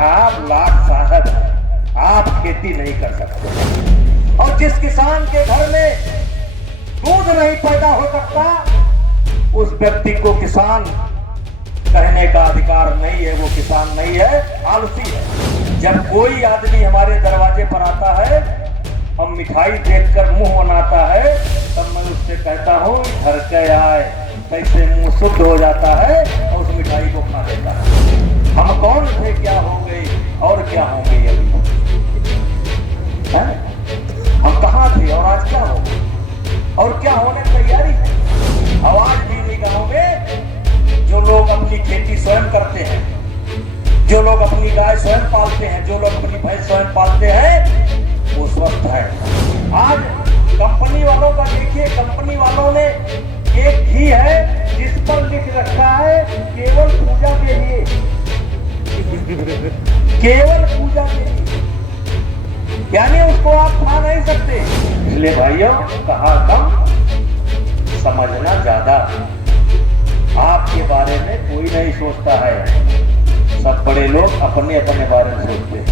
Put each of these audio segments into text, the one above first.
आप लाट साहब हैं, आप खेती नहीं कर सकते। और जिस किसान के घर में दूध नहीं पैदा हो सकता, उस व्यक्ति को किसान कहने का अधिकार नहीं है, वो किसान नहीं है, आलसी है। जब कोई आदमी हमारे दरवाजे पर आता है, हम मिठाई देखकर मुंह बनाता है, तब मैं उससे कहता हूँ घर के आए, कैसे मुंह शुद्ध हो जाता है और उस मिठाई को खा लेता है। हम कौन थे, क्या हो गए और क्या होंगे अभी, हम कहाँ थे और आज क्या हो और क्या होने की तैयारी है। आवाज भी नहीं गाँव में जो लोग अपनी खेती स्वयं करते हैं, जो लोग अपनी गाय स्वयं पालते हैं, जो लोग अपनी भैंस स्वयं पालते हैं, वो स्वस्थ है। आज कंपनी वालों का देखिए, कंपनी वालों ने एक घी है जिस पर लिख रखा है केवल पूजा के लिए, केवल पूजा के लिए, यानी उसको आप खा नहीं सकते। इसलिए भाइयों, कहा कम समझना ज्यादा। आपके बारे में कोई नहीं सोचता है, सब बड़े लोग अपने अपने बारे में सोचते हैं,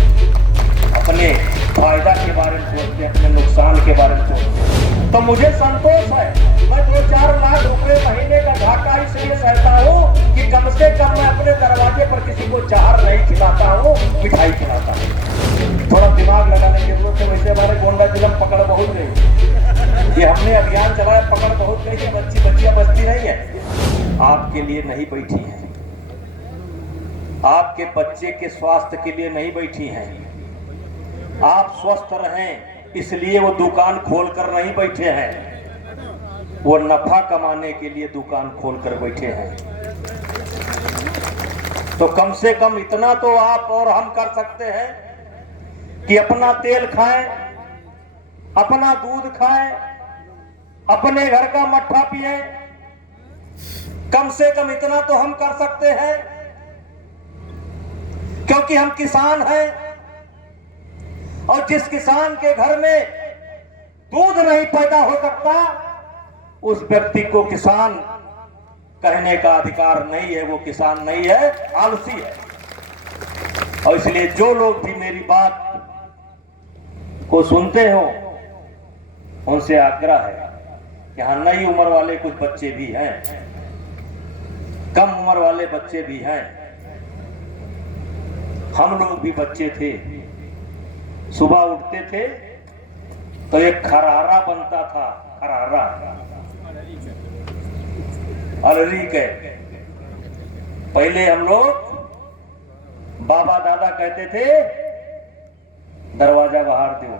अपने फायदा के बारे में सोचते हैं, अपने नुकसान के बारे में सोचते हैं। तो मुझे संतोष है, मैं 2-4 लाख रुपए महीने का घाटा इसलिए सहता हूँ कि कम से कम मैं अपने दरवाजे पर किसी को जहर नहीं खिलाता हूँ, मिठाई खिलाता हूँ। थोड़ा दिमाग लगाने की जरूरत है। वैसे हमारे गोंडा जिला में पकड़ बहुत गई, ये हमने अभियान चलाया, पकड़ बहुत गई है, बच्चियां बचती नहीं है। आपके लिए नहीं बैठी है, आपके बच्चे के स्वास्थ्य के लिए नहीं बैठी हैं। आप स्वस्थ रहें इसलिए वो दुकान खोलकर नहीं बैठे हैं, वो नफा कमाने के लिए दुकान खोलकर बैठे हैं। तो कम से कम इतना तो आप और हम कर सकते हैं कि अपना तेल खाएं, अपना दूध खाएं, अपने घर का मट्ठा पिएं। कम से कम इतना तो हम कर सकते हैं, क्योंकि हम किसान हैं। और जिस किसान के घर में दूध नहीं पैदा हो सकता, उस व्यक्ति को किसान कहने का अधिकार नहीं है, वो किसान नहीं है, आलसी है। और इसलिए जो लोग भी मेरी बात को सुनते हो, उनसे आग्रह है कि हाँ, नई उम्र वाले कुछ बच्चे भी हैं, कम उम्र वाले बच्चे भी हैं, हम लोग भी बच्चे थे। सुबह उठते थे तो एक खरारा बनता था, खरारा अररी के। पहले हम लोग बाबा दादा कहते थे दरवाजा बाहर दो,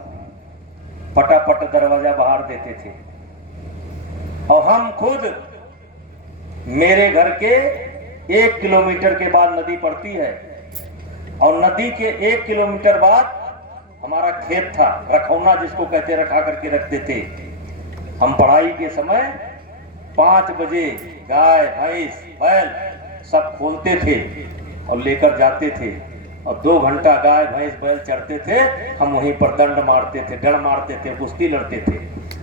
फटाफट दरवाजा बाहर देते थे। और हम खुद, मेरे घर के 1 किलोमीटर के बाद नदी पड़ती है, और नदी के 1 किलोमीटर बाद हमारा खेत था, रखौना जिसको कहते, रखा करके रखते थे। हम पढ़ाई के समय 5 बजे गाय भैंस बैल सब खोलते थे और लेकर जाते थे, और 2 घंटा गाय भैंस बैल चढ़ते थे। हम वहीं पर दंड मारते थे, डंड मारते थे, कुश्ती लड़ते थे,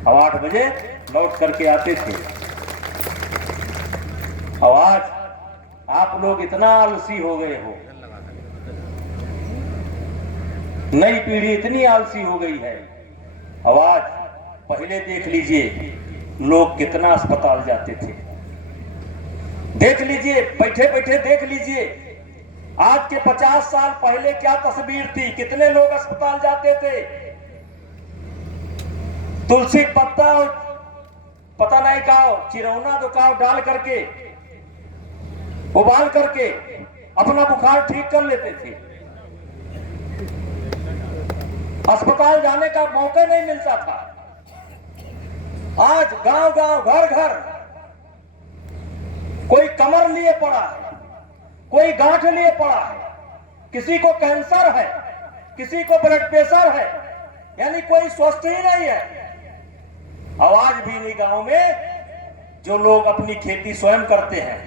और 8 बजे लौट करके आते थे। और आज आप लोग इतना आलसी हो गए हो, नई पीढ़ी इतनी आलसी हो गई है। अब आज पहले देख लीजिए लोग कितना अस्पताल जाते थे, देख लीजिए, बैठे बैठे देख लीजिए। आज के 50 साल पहले क्या तस्वीर थी, कितने लोग अस्पताल जाते थे। तुलसी पत्ता, पता नहीं का चिरौना दुकाव डाल करके, उबाल करके अपना बुखार ठीक कर लेते थे। अस्पताल जाने का मौका नहीं मिलता था। आज गांव गांव, घर घर कोई कमर लिए पड़ा है, कोई गांठ लिए पड़ा है, किसी को कैंसर है, किसी को ब्लड प्रेशर है, यानी कोई स्वस्थ ही नहीं है। आवाज भी नहीं गांव में जो लोग अपनी खेती स्वयं करते हैं,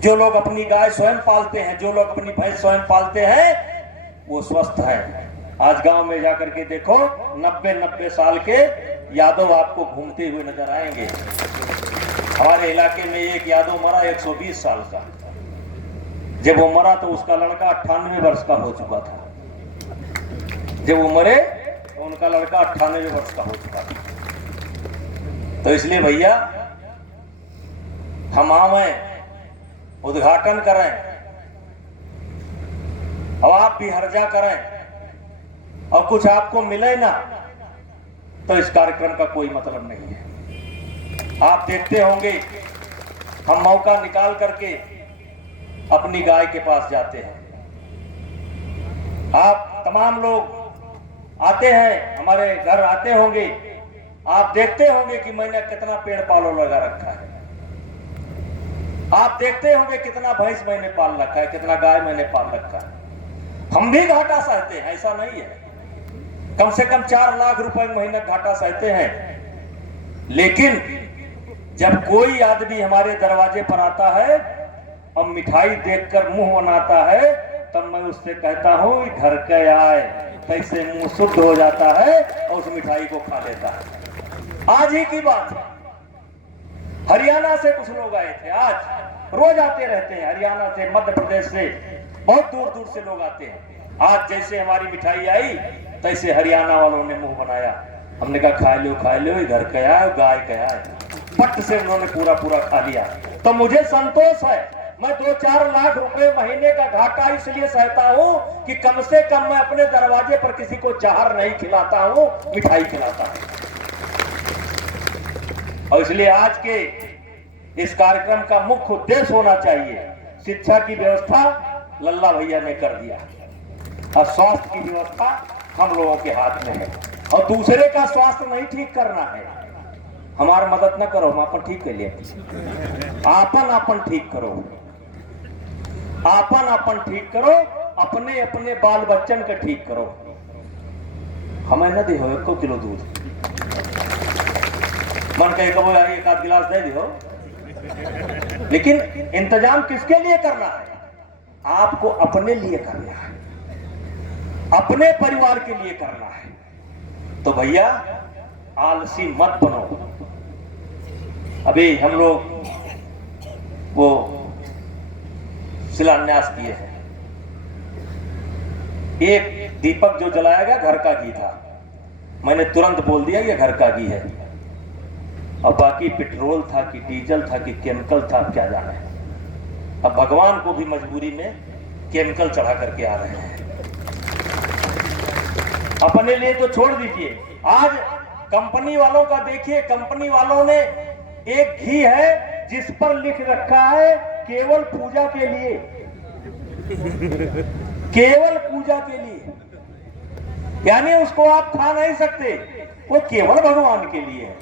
जो लोग अपनी गाय स्वयं पालते हैं, जो लोग अपनी भैंस स्वयं पालते हैं, वो स्वस्थ है। आज गांव में जाकर के देखो, 90-90 साल के यादव आपको घूमते हुए नजर आएंगे। हमारे इलाके में एक यादव मरा 120 साल का, जब वो मरा तो उसका लड़का 98 वर्ष का हो चुका था। जब वो मरे तो उनका लड़का 98 वर्ष का हो चुका था। तो इसलिए भैया हम आवे, उद्घाटन करें और आप भी हर्जा करें और कुछ आपको मिले ना, तो इस कार्यक्रम का कोई मतलब नहीं है। आप देखते होंगे हम मौका निकाल करके अपनी गाय के पास जाते हैं। आप तमाम लोग आते हैं, हमारे घर आते होंगे, आप देखते होंगे कि मैंने कितना पेड़ पालो लगा रखा है। आप देखते होंगे कितना भैंस मैंने पाल रखा है, कितना गाय मैंने पाल रखा है। हम भी घाटा सहते हैं, ऐसा नहीं है। कम से कम 4 लाख रुपए महीने घाटा सहते हैं। लेकिन जब कोई आदमी हमारे दरवाजे पर आता है और मिठाई देखकर मुंह बनाता है, तब मैं उससे कहता हूं घर के आए, कैसे मुंह शुद्ध हो जाता है और उस मिठाई को खा लेता है। आज ही की बात है, हरियाणा से कुछ लोग आए थे। आज रोज आते रहते हैं, हरियाणा से, मध्य प्रदेश से, बहुत दूर दूर से लोग आते हैं। आज जैसे हमारी मिठाई आई तैसे हरियाणा वालों ने मुंह बनाया। हमने कहा खा लो घर के आए, गाय के आए। पट से उन्होंने पूरा पूरा खा लिया। तो मुझे संतोष है, मैं 2-4 लाख रुपए महीने का घाटा इसलिए सहता हूं कि कम से कम मैं अपने दरवाजे पर किसी को जहर नहीं खिलाता हूं, मिठाई खिलाता हूं। और इसलिए आज के इस कार्यक्रम का मुख्य उद्देश्य होना चाहिए, शिक्षा की व्यवस्था लल्ला भैया ने कर दिया और स्वास्थ्य की व्यवस्था हम लोगों के हाथ में है। और दूसरे का स्वास्थ्य नहीं ठीक करना है, हमारी मदद न करो, हम अपन ठीक कर लिए। आपन ठीक करो, आपन ठीक करो, अपने अपने बाल बच्चन का ठीक करो। हमें न दे 1 किलो दूध, मन कहे कबो एक आध गिलास दे दियो, लेकिन इंतजाम किसके लिए करना है? आपको अपने लिए करना है, अपने परिवार के लिए करना है। तो भैया आलसी मत बनो। अभी हम लोग वो शिलान्यास किए हैं। एक दीपक जो जलाया गया घर का घी था, मैंने तुरंत बोल दिया ये घर का घी है। अब बाकी पेट्रोल था कि डीजल था कि केमिकल था, क्या जाने। अब भगवान को भी मजबूरी में केमिकल चढ़ा करके आ रहे हैं। अपने लिए तो छोड़ दीजिए। आज कंपनी वालों का देखिए, कंपनी वालों ने एक घी है जिस पर लिख रखा है केवल पूजा के लिए, केवल पूजा के लिए, यानी उसको आप खा नहीं सकते, वो केवल भगवान के लिए है,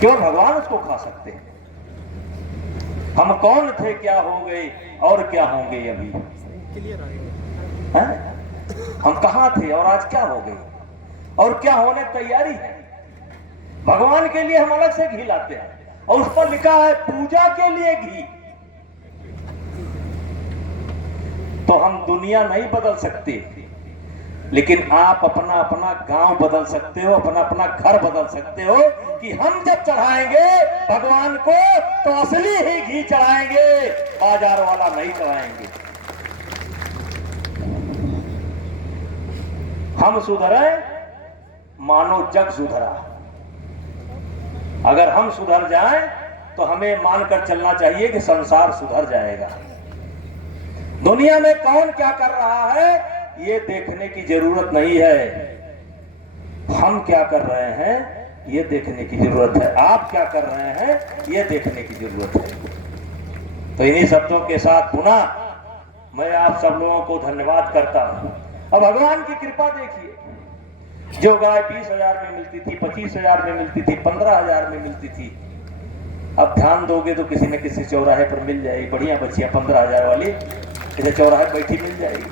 केवल भगवान उसको खा सकते हैं। हम कौन थे, क्या हो गए और क्या होंगे अभी, है? हम कहां थे और आज क्या हो गए और क्या होने तैयारी है। भगवान के लिए हम अलग से घी लाते हैं और उस पर लिखा है पूजा के लिए घी। तो हम दुनिया नहीं बदल सकते, लेकिन आप अपना अपना गांव बदल सकते हो, अपना अपना घर बदल सकते हो कि हम जब चढ़ाएंगे भगवान को तो असली ही घी चढ़ाएंगे, बाजार वाला नहीं चढ़ाएंगे। हम सुधरे मानो जग सुधरा। अगर हम सुधर जाएं तो हमें मानकर चलना चाहिए कि संसार सुधर जाएगा। दुनिया में कौन क्या कर रहा है ये देखने की जरूरत नहीं है, हम क्या कर रहे हैं ये देखने की जरूरत है, आप क्या कर रहे हैं ये देखने की जरूरत है। तो इन्हीं शब्दों के साथ पुनः मैं आप सब लोगों को धन्यवाद करता हूं। अब भगवान की कृपा देखिए, जो गाय 20,000 में मिलती थी, 25,000 में मिलती थी, 15,000 में मिलती थी, अब ध्यान दोगे तो किसी न किसी चौराहे पर मिल जाएगी बढ़िया बच्चियां 15,000 वाली, इसे चौराहे बैठी मिल जाएगी।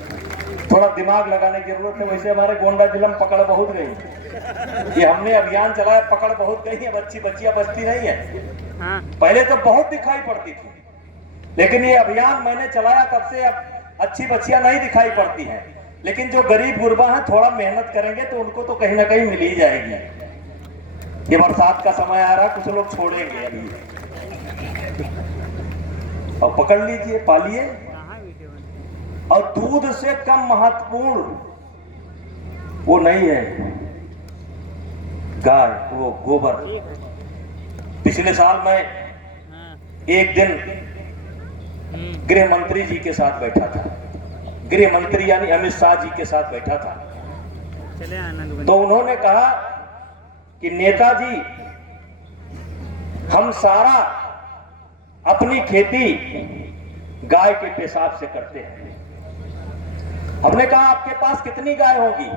थोड़ा दिमाग लगाने की जरूरत है। वैसे हमारे गोंडा जिला में पकड़ बहुत गई, ये हमने अभियान चलाया, पकड़ बहुत गई है, बच्चियां बचती नहीं है। पहले तो बहुत दिखाई पड़ती थी, लेकिन ये अभियान मैंने चलाया तब से अब अच्छी बच्चियां नहीं दिखाई पड़ती हैं। लेकिन जो गरीब गुरबा है थोड़ा मेहनत करेंगे तो उनको तो कहीं ना कहीं मिल ही जाएगी। ये बरसात का समय आ रहा, कुछ लोग छोड़ेंगे अभी। और पकड़ लीजिए, पालिए। और दूध से कम महत्वपूर्ण वो नहीं है गाय, वो गोबर। पिछले साल मैं एक दिन गृह मंत्री जी के साथ बैठा था, गृह मंत्री यानी अमित शाह जी के साथ बैठा था। तो उन्होंने कहा कि नेताजी, हम सारा अपनी खेती गाय के पेशाब से करते हैं। हमने कहा आपके पास कितनी गाय होगी?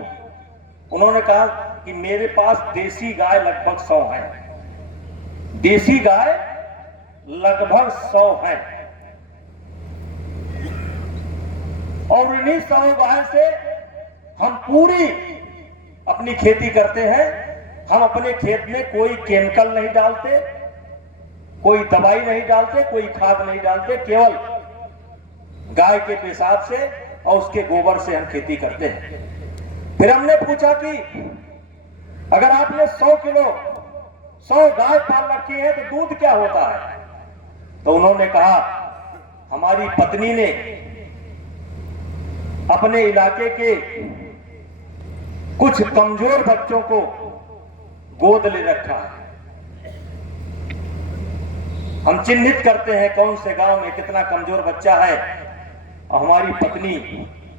उन्होंने कहा कि मेरे पास देसी गाय लगभग 100 है। देसी गाय लगभग 100 है और इन्हीं 100 गाय से हम पूरी अपनी खेती करते हैं। हम अपने खेत में कोई केमिकल नहीं डालते, कोई दवाई नहीं डालते, कोई खाद नहीं डालते, केवल गाय के पेशाब से और उसके गोबर से हम खेती करते हैं। फिर हमने पूछा कि अगर आपने 100 गाय पाल रखी है तो दूध क्या होता है? तो उन्होंने कहा हमारी पत्नी ने अपने इलाके के कुछ कमजोर बच्चों को गोद ले रखा है। हम चिन्हित करते हैं कौन से गांव में कितना कमजोर बच्चा है और हमारी पत्नी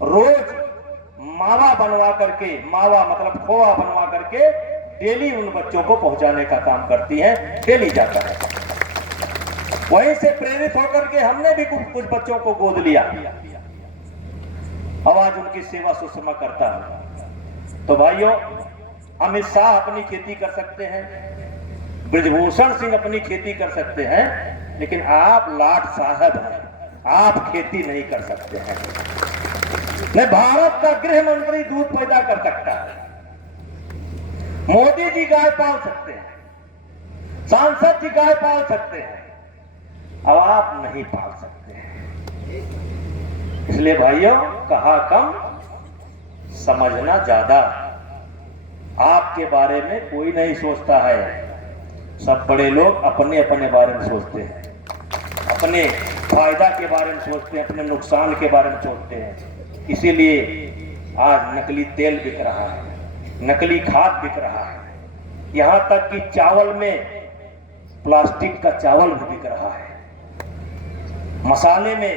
रोज मावा बनवा करके, मावा मतलब खोआ बनवा करके डेली उन बच्चों को पहुंचाने का काम करती है, डेली जाता है। वहीं से प्रेरित होकर के हमने भी कुछ बच्चों को गोद लिया, आज उनकी सेवा सुषमा करता है। तो भाइयों, अमित शाह अपनी खेती कर सकते हैं, ब्रिजभूषण सिंह अपनी खेती कर सकते हैं, लेकिन आप लाट साहब हैं, आप खेती नहीं कर सकते हैं। नहीं, भारत का गृह मंत्री दूध पैदा कर सकता है, मोदी जी गाय पाल सकते हैं, सांसद जी गाय पाल सकते हैं, अब आप नहीं पाल सकते हैं। इसलिए भाइयों, कहा कम समझना ज्यादा। आपके बारे में कोई नहीं सोचता है, सब बड़े लोग अपने अपने बारे में सोचते हैं, अपने फायदा के बारे में सोचते हैं, अपने नुकसान के बारे में सोचते हैं। इसीलिए आज नकली तेल बिक रहा है, नकली खाद बिक रहा है, यहां तक कि चावल में प्लास्टिक का चावल भी बिक रहा है। मसाले में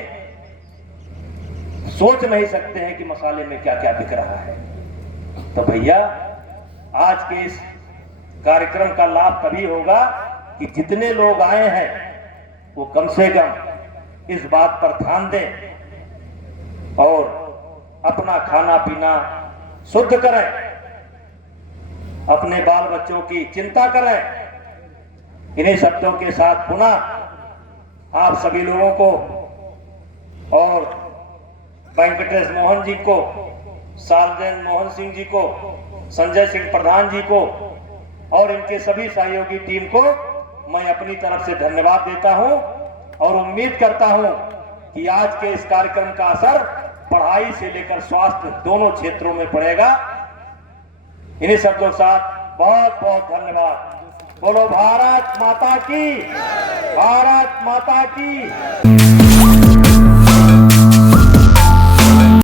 सोच नहीं सकते हैं कि मसाले में क्या क्या बिक रहा है। तो भैया, आज के इस कार्यक्रम का लाभ तभी होगा कि जितने लोग आए हैं वो कम से कम इस बात पर ध्यान दें और अपना खाना पीना शुद्ध करें, अपने बाल बच्चों की चिंता करें। इन्हीं शब्दों के साथ पुनः आप सभी लोगों को और वेंकटेश मोहन जी को, सालदेन मोहन सिंह जी को, संजय सिंह प्रधान जी को और इनके सभी सहयोगी टीम को मैं अपनी तरफ से धन्यवाद देता हूं और उम्मीद करता हूं कि आज के इस कार्यक्रम का असर पढ़ाई से लेकर स्वास्थ्य दोनों क्षेत्रों में पड़ेगा। इन्हीं शब्दों के साथ बहुत बहुत धन्यवाद। बोलो भारत माता की, भारत माता की।